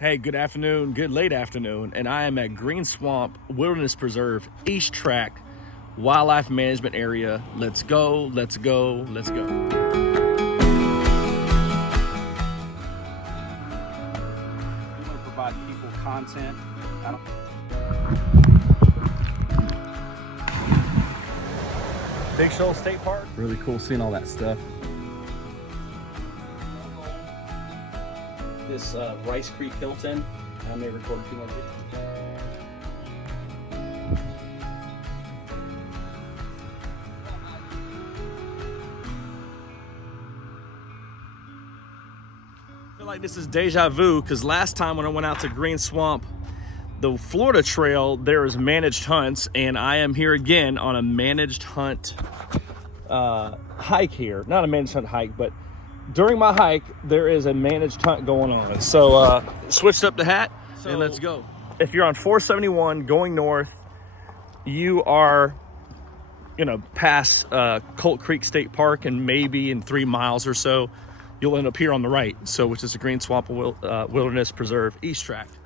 Hey, good afternoon, good late afternoon, and I am at Green Swamp Wilderness Preserve, East Tract, Wildlife Management Area. Let's go, let's go, let's go. We want to provide people content. Big Shoal State Park. Really cool seeing all that stuff. This Rice Creek Hilton. I may record a few more videos. I feel like this is deja vu because last time when I went out to Green Swamp, the Florida Trail, there is managed hunts, and I am here again on a managed hunt hike here. Not a managed hunt hike, but during my hike, there is a managed hunt going on. So switched up the hat and let's go. If you're on 471 going north, you are, past Colt Creek State Park, and maybe in 3 miles or so, you'll end up here on the right. So, which is the Green Swamp Wilderness Preserve East Tract.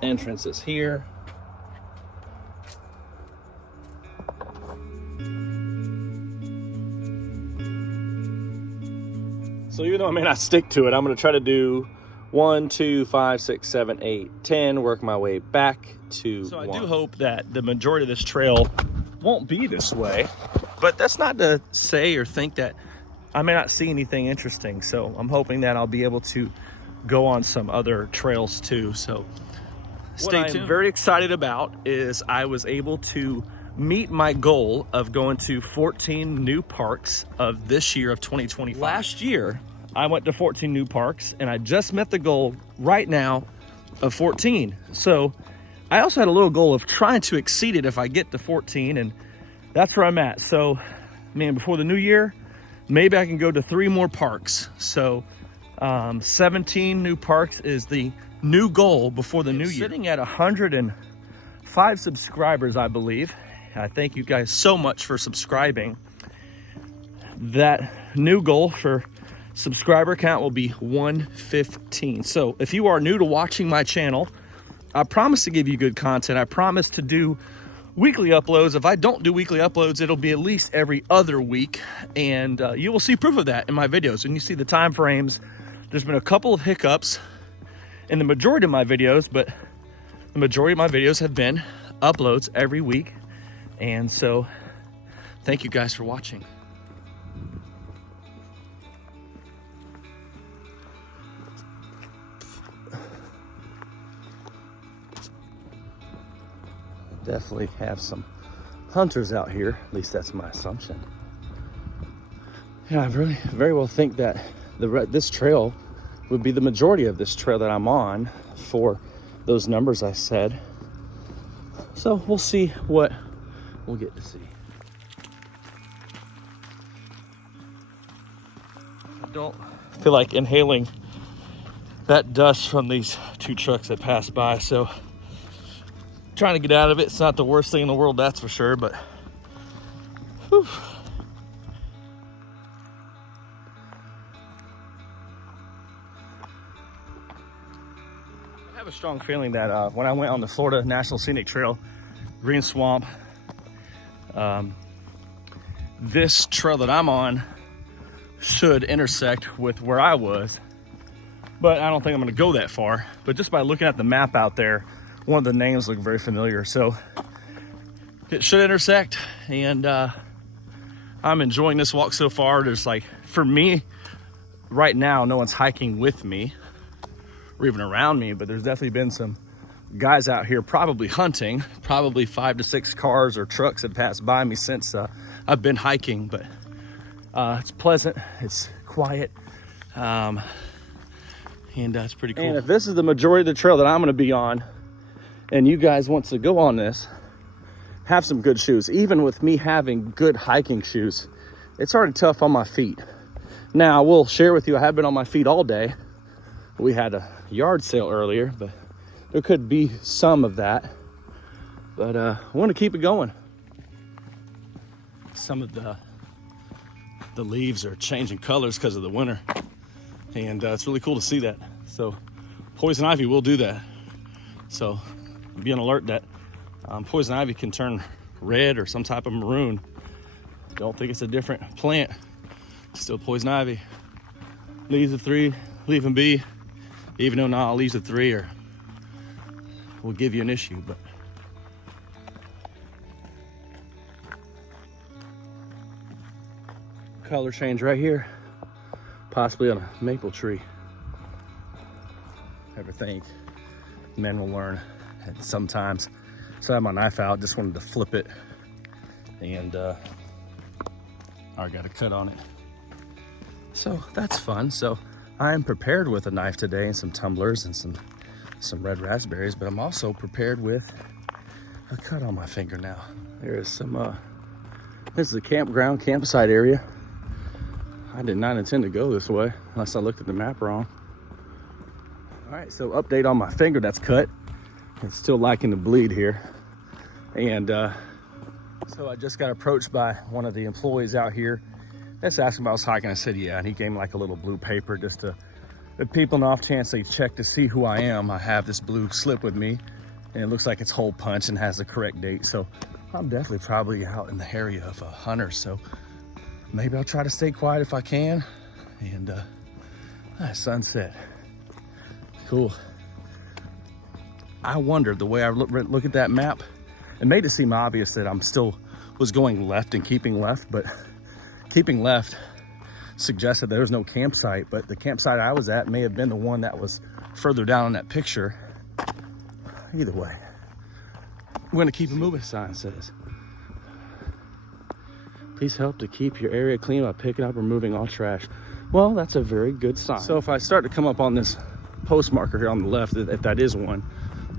Entrance is here. So even though I may not stick to it, I'm going to try to do 1, 2, 5, 6, 7, 8, 10, work my way back to So 1. I do hope that the majority of this trail won't be this way, but that's not to say or think that I may not see anything interesting. So I'm hoping that I'll be able to go on some other trails too. So stay tuned. What I'm very excited about is I was able to meet my goal of going to 14 new parks of this year of 2025. Last year, I went to 14 new parks, and I just met the goal right now of 14. So I also had a little goal of trying to exceed it if I get to 14, and that's where I'm at. So, man, before the new year, maybe I can go to 3 more parks. So 17 new parks is the new goal before the new year. Sitting at 105 subscribers, I believe. I thank you guys so much for subscribing. That new goal for subscriber count will be 115. So if you are new to watching my channel, I promise to give you good content. I promise to do weekly uploads. If I don't do weekly uploads, it'll be at least every other week. And you will see proof of that in my videos. And you see the time frames. There's been a couple of hiccups in the majority of my videos, but the majority of my videos have been uploads every week. And so thank you guys for watching. Definitely have some hunters out here. At least that's my assumption. Yeah, I really very well think that this trail would be the majority of this trail that I'm on for those numbers I said. So we'll see what we'll get to see. I don't feel like inhaling that dust from these 2 trucks that passed by, so trying to get out of it. It's not the worst thing in the world, that's for sure, but whew. I have a strong feeling that when I went on the Florida National Scenic Trail, Green Swamp, this trail that I'm on should intersect with where I was, but I don't think I'm going to go that far. But just by looking at the map out there, one of the names look very familiar, so it should intersect. And I'm enjoying this walk so far. There's, like, for me right now, no one's hiking with me or even around me, but there's definitely been some guys out here probably hunting, probably 5 to 6 cars or trucks that passed by me since I've been hiking. But it's pleasant, it's quiet, and it's pretty cool. And if this is the majority of the trail that I'm going to be on, and you guys want to go on this, have some good shoes. Even with me having good hiking shoes, it's already tough on my feet. Now, I will share with you, I have been on my feet all day. We had a yard sale earlier, but there could be some of that. But I want to keep it going. Some of the the leaves are changing colors because of the winter. And it's really cool to see that. So poison ivy will do that. So be on alert that poison ivy can turn red or some type of maroon. Don't think it's a different plant. Still poison ivy. Leaves of 3, leaf and B. Even though not all leaves of 3 will give you an issue, but color change right here, possibly on a maple tree. Never think men will learn. And sometimes, so I have my knife out, just wanted to flip it, and I got a cut on it. So that's fun. So I am prepared with a knife today and some tumblers and some red raspberries, but I'm also prepared with a cut on my finger now. There is some, this is the campsite area. I did not intend to go this way unless I looked at the map wrong. All right, so update on my finger that's cut. It's still liking to bleed here. And so I just got approached by one of the employees out here that's asking about I was hiking. I said, yeah, and he gave me like a little blue paper just to, if people on off chance they check to see who I am, I have this blue slip with me, and it looks like it's hole punch and has the correct date. So I'm definitely probably out in the area of a hunter. So maybe I'll try to stay quiet if I can. And sunset, cool. I wondered, the way I look at that map, it made it seem obvious that I'm still was going left and keeping left, but keeping left suggested there was no campsite, but the campsite I was at may have been the one that was further down in that picture. Either way, we're gonna keep it moving, sign says. Please help to keep your area clean by picking up or removing all trash. Well, that's a very good sign. So if I start to come up on this post marker here on the left, if that is one,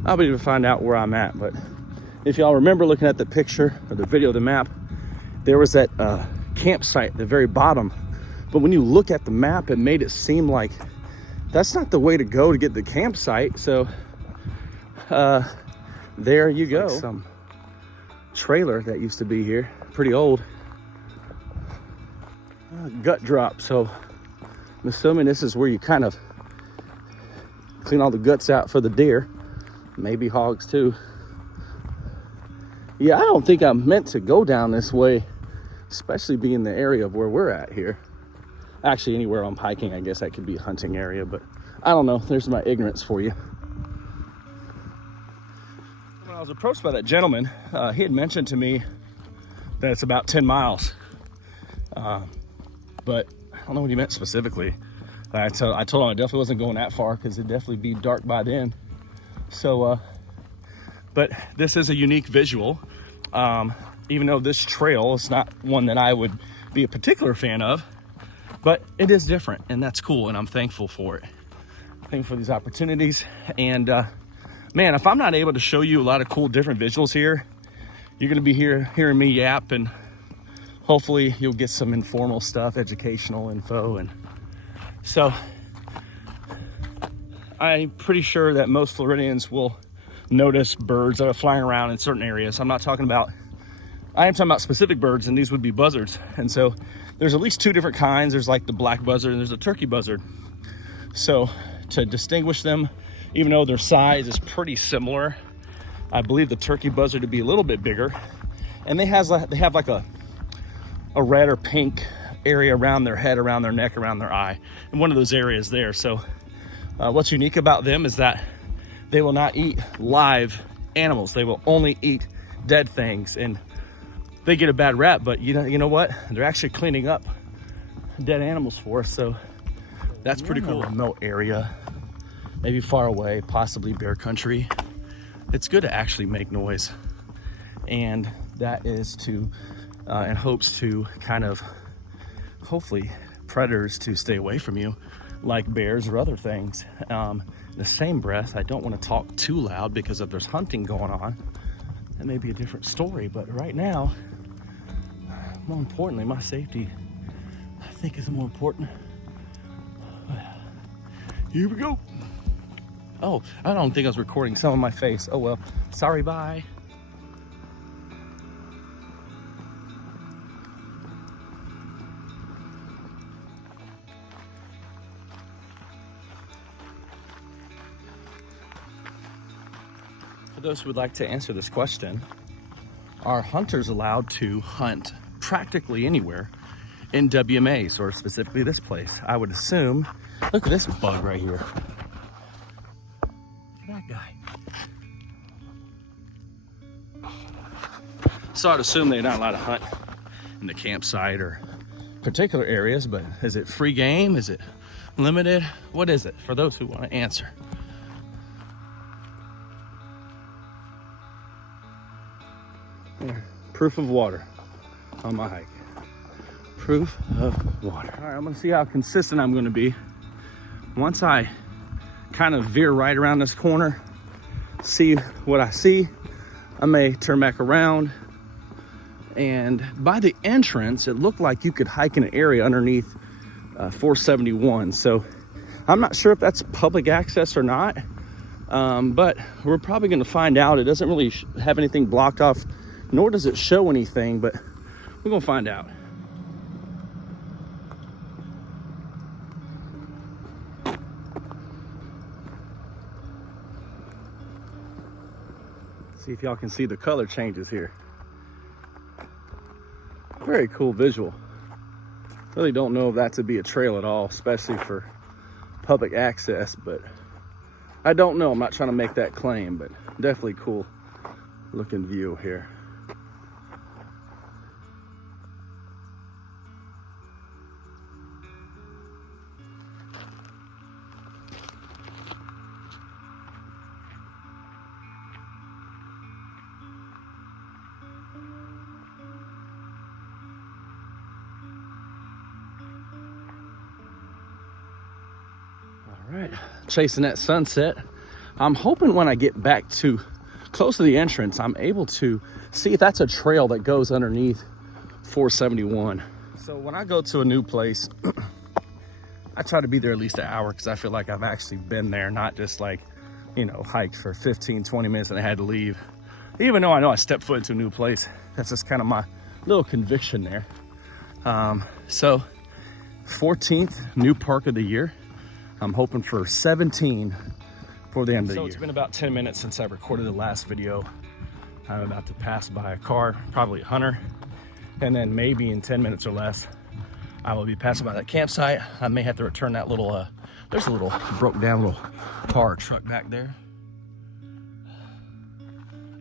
I'll be able to find out where I'm at. But if y'all remember looking at the picture or the video of the map, there was that campsite at the very bottom. But when you look at the map, it made it seem like that's not the way to go to get the campsite. So there you go. Like some trailer that used to be here, pretty old. Gut drop. So I'm assuming this is where you kind of clean all the guts out for the deer, maybe hogs too. Yeah, I don't think I'm meant to go down this way, especially being the area of where we're at here. Actually, anywhere I'm hiking, I guess that could be a hunting area, but I don't know. There's my ignorance for you. When I was approached by that gentleman, he had mentioned to me that it's about 10 miles. But I don't know what he meant specifically. I told him I definitely wasn't going that far because it'd definitely be dark by then. So, but this is a unique visual. Even though this trail is not one that I would be a particular fan of, but it is different, and that's cool, and I'm thankful for it. Thankful for these opportunities. And man, if I'm not able to show you a lot of cool different visuals here, you're gonna be hearing me yap, and hopefully you'll get some informal stuff, educational info. And so I'm pretty sure that most Floridians will notice birds that are flying around in certain areas. I am talking about specific birds, and these would be buzzards. And so there's at least 2 different kinds. There's like the black buzzard and there's a turkey buzzard. So to distinguish them, even though their size is pretty similar, I believe the turkey buzzard to be a little bit bigger. And they have like a red or pink area around their head, around their neck, around their eye, and one of those areas there. So what's unique about them is that they will not eat live animals. They will only eat dead things, and they get a bad rap, but you know what? They're actually cleaning up dead animals for us. So that's pretty cool. Remote area, maybe far away, possibly bear country. It's good to actually make noise, and that is to in hopes to kind of hopefully predators to stay away from you, like bears or other things. In the same breath, I don't want to talk too loud because if there's hunting going on, that may be a different story. But right now, more importantly, my safety, I think, is more important. Here we go. Oh, I don't think I was recording some of my face. Oh well, sorry, bye. those who would like to answer this question, are hunters allowed to hunt practically anywhere in WMAs, or specifically this place? I would assume, look at this bug right here. Look at that guy. So I'd assume they're not allowed to hunt in the campsite or particular areas, but is it free game? Is it limited? What is it, for those who want to answer? There, proof of water on my hike. Proof of water. All right, I'm gonna see how consistent I'm gonna be. Once I kind of veer right around this corner, see what I see, I may turn back around. And by the entrance, it looked like you could hike in an area underneath 471. So I'm not sure if that's public access or not, but we're probably gonna find out. It doesn't really have anything blocked off, nor does it show anything, but we're gonna find out. See if y'all can see the color changes here. Very cool visual. Really don't know if that to be a trail at all, especially for public access, but I don't know. I'm not trying to make that claim, but definitely cool looking view here. All right, chasing that sunset. I'm hoping when I get back to close to the entrance, I'm able to see if that's a trail that goes underneath 471. So when I go to a new place, I try to be there at least an hour, because I feel like I've actually been there, not just like, you know, hiked for 15, 20 minutes and I had to leave. Even though I know I stepped foot into a new place, that's just kind of my little conviction there. So 14th new park of the year. I'm hoping for 17 for the end of the year. So it's been about 10 minutes since I recorded the last video. I'm about to pass by a car, probably a hunter, and then maybe in 10 minutes or less, I will be passing by that campsite. I may have to return that little, there's a little broke down little car or truck back there.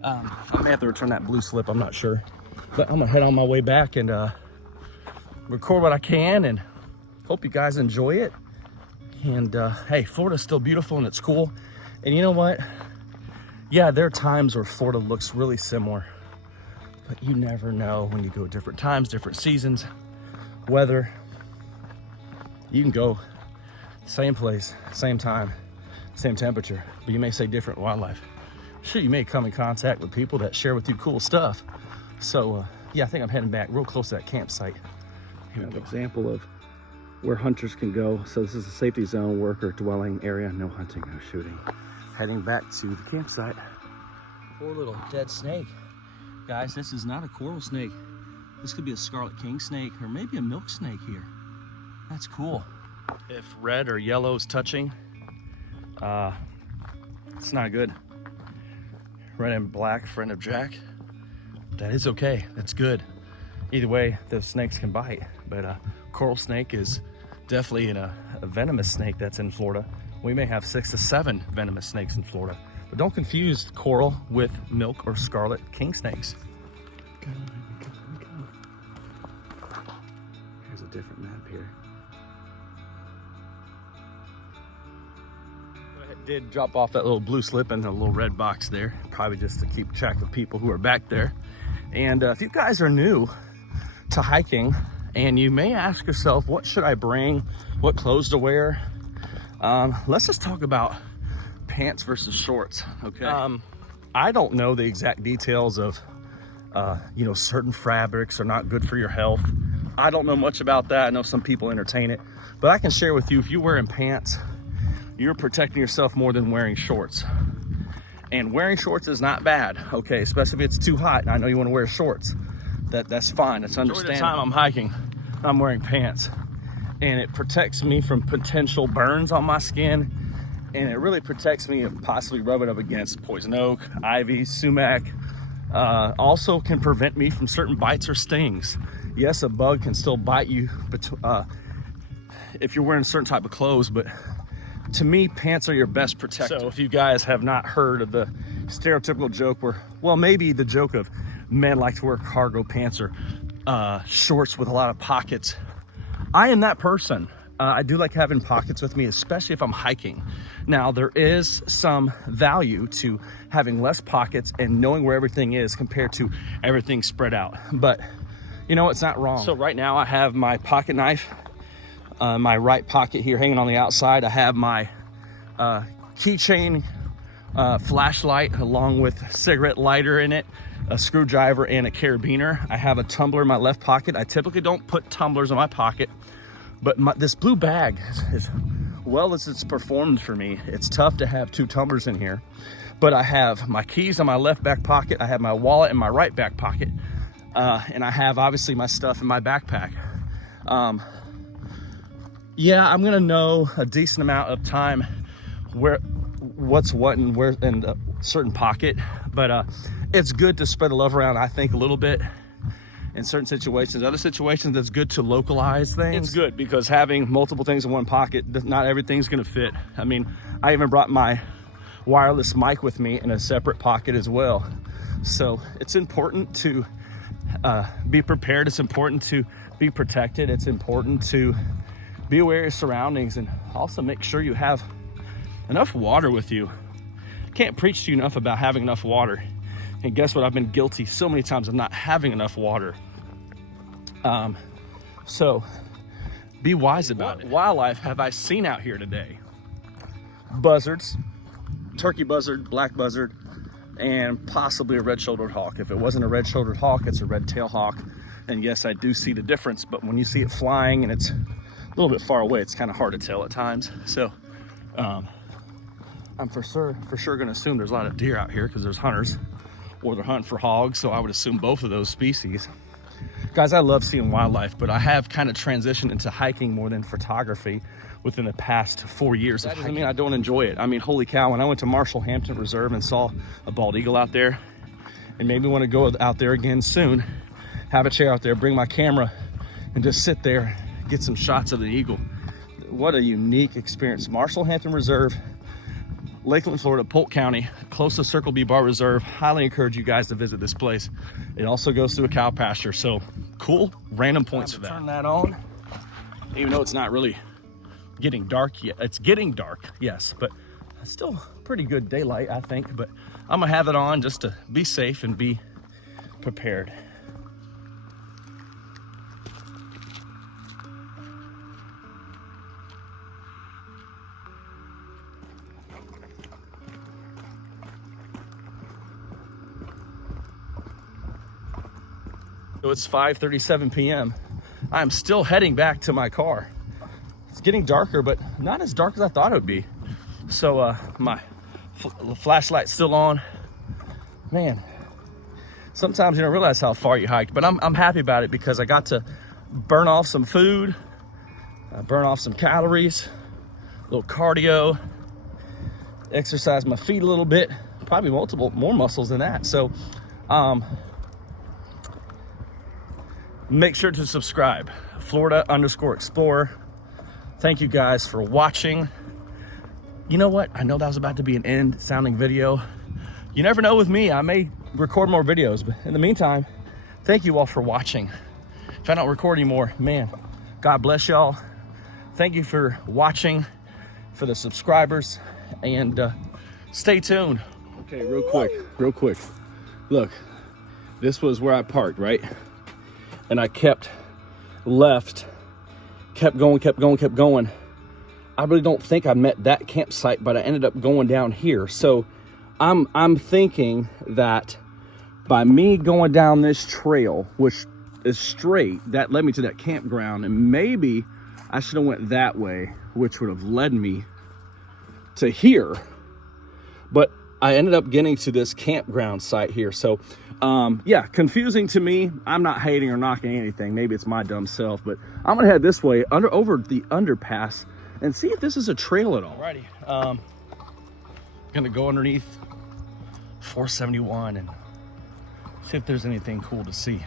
I may have to return that blue slip, I'm not sure. But I'm gonna head on my way back and record what I can, and hope you guys enjoy it. And hey, Florida's still beautiful and it's cool. And you know what? Yeah, there are times where Florida looks really similar, but you never know when you go different times, different seasons, weather. You can go same place, same time, same temperature, but you may see different wildlife. Sure, you may come in contact with people that share with you cool stuff. So yeah, I think I'm heading back real close to that campsite. Here we go. Example of where hunters can go. So this is a safety zone, worker dwelling area, no hunting, no shooting. Heading back to the campsite. Poor little dead snake. Guys, this is not a coral snake. This could be a scarlet king snake or maybe a milk snake here. That's cool. If red or yellow is touching, it's not good. Red and black, friend of Jack. That is okay, that's good. Either way, the snakes can bite, but coral snake is definitely a venomous snake that's in Florida. We may have 6 to 7 venomous snakes in Florida, but don't confuse coral with milk or scarlet king snakes. Here's a different map here. I did drop off that little blue slip in the little red box there, probably just to keep track of people who are back there. And if you guys are new to hiking, and you may ask yourself, what should I bring? What clothes to wear? Let's just talk about pants versus shorts, okay? I don't know the exact details of, you know, certain fabrics are not good for your health. I don't know much about that. I know some people entertain it, but I can share with you, if you're wearing pants, you're protecting yourself more than wearing shorts. And wearing shorts is not bad, okay? Especially if it's too hot and I know you wanna wear shorts. That's fine, that's understandable. The time I'm hiking, I'm wearing pants, and it protects me from potential burns on my skin, and it really protects me of possibly rubbing up against poison oak, ivy, sumac. Also can prevent me from certain bites or stings. Yes, a bug can still bite you if you're wearing a certain type of clothes, but to me, pants are your best protector. So if you guys have not heard of the stereotypical joke where, well, maybe the joke of men like to wear cargo pants or shorts with a lot of pockets, I am that person. I do like having pockets with me, especially if I'm hiking. Now, there is some value to having less pockets and knowing where everything is compared to everything spread out. But, you know, it's not wrong. So right now I have my pocket knife, my right pocket here hanging on the outside. I have my keychain flashlight along with cigarette lighter in it, a screwdriver, and a carabiner. I have a tumbler in my left pocket. I typically don't put tumblers in my pocket, but this blue bag, as well as it's performed for me, it's tough to have 2 tumblers in here. But I have my keys in my left back pocket, I have my wallet in my right back pocket, and I have obviously my stuff in my backpack. Yeah, I'm gonna know a decent amount of time what's what and where in a certain pocket, but it's good to spread the love around, I think, a little bit in certain situations. Other situations, it's good to localize things. It's good because having multiple things in one pocket, not everything's gonna fit. I mean, I even brought my wireless mic with me in a separate pocket as well. So it's important to be prepared. It's important to be protected. It's important to be aware of your surroundings, and also make sure you have enough water with you. Can't preach to you enough about having enough water. And guess what? I've been guilty so many times of not having enough water. So be wise about it. What wildlife have I seen out here today? Buzzards, turkey buzzard, black buzzard, and possibly a red-shouldered hawk. If it wasn't a red-shouldered hawk, it's a red-tailed hawk. And yes, I do see the difference, but when you see it flying and it's a little bit far away, it's kind of hard to tell at times. So I'm for sure gonna assume there's a lot of deer out here because there's hunters, or they're hunting for hogs, so I would assume both of those species. Guys, I love seeing wildlife, but I have kind of transitioned into hiking more than photography within the past 4 years. That doesn't mean I don't enjoy it. I mean, holy cow, when I went to Marshall Hampton Reserve and saw a bald eagle out there, and made me want to go out there again soon, have a chair out there, bring my camera, and just sit there, get some shots of the eagle. What a unique experience. Marshall Hampton Reserve, Lakeland, Florida, Polk County, close to Circle B Bar Reserve. Highly encourage you guys to visit this place. It also goes through a cow pasture, so cool random points for that. Turn that on, even though it's not really getting dark yet. It's getting dark, yes, but it's still pretty good daylight, I think. But I'm gonna have it on just to be safe and be prepared. So it's 5:37 p.m. I'm still heading back to my car. It's getting darker, but not as dark as I thought it would be. So my flashlight's still on. Man, sometimes you don't realize how far you hiked, but I'm happy about it because I got to burn off some food, burn off some calories, a little cardio, exercise my feet a little bit, probably more muscles than that. So make sure to subscribe, Florida_Explorer. Thank you guys for watching. You know what? I know that was about to be an end sounding video. You never know with me, I may record more videos, but in the meantime, thank you all for watching. If I don't record anymore, man, God bless y'all. Thank you for watching, for the subscribers, and stay tuned. Okay, real quick. Look, this was where I parked, right? And I kept going. I really don't think I met that campsite, but I ended up going down here. So I'm thinking that by me going down this trail, which is straight, that led me to that campground, and maybe I should have went that way, which would have led me to here. But I ended up getting to this campground site here. So yeah, confusing to me. I'm not hating or knocking anything. Maybe it's my dumb self, but I'm gonna head this way over the underpass and see if this is a trail at all. Alrighty, Gonna go underneath 471 and see if there's anything cool to see.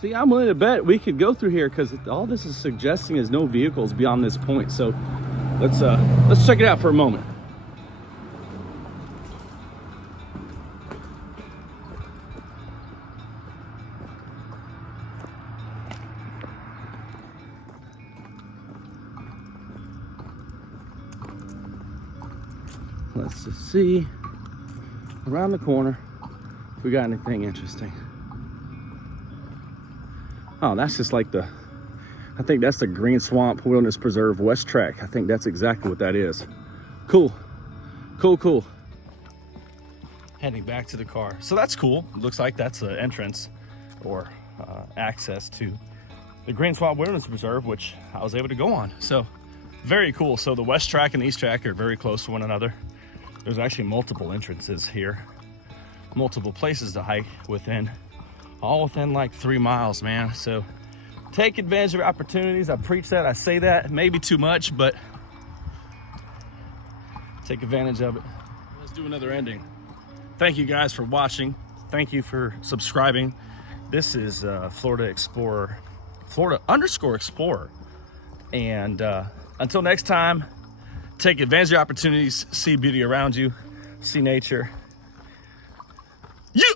See, I'm willing to bet we could go through here because all this is suggesting is no vehicles beyond this point. So let's check it out for a moment. Let's just see around the corner if we got anything interesting. Oh, that's just like I think that's the Green Swamp Wilderness Preserve West Tract. I think that's exactly what that is. Cool, cool, cool. Heading back to the car. So that's cool. It looks like that's an entrance or access to the Green Swamp Wilderness Preserve, which I was able to go on. So very cool. So the West Tract and East Tract are very close to one another. There's actually multiple entrances here, multiple places to hike within, all within like 3 miles, man. So take advantage of your opportunities. I preach that, I say that, maybe too much, but take advantage of it. Let's do another ending. Thank you guys for watching. Thank you for subscribing. This is Florida _Explorer. And until next time, take advantage of your opportunities, see beauty around you, see nature. You!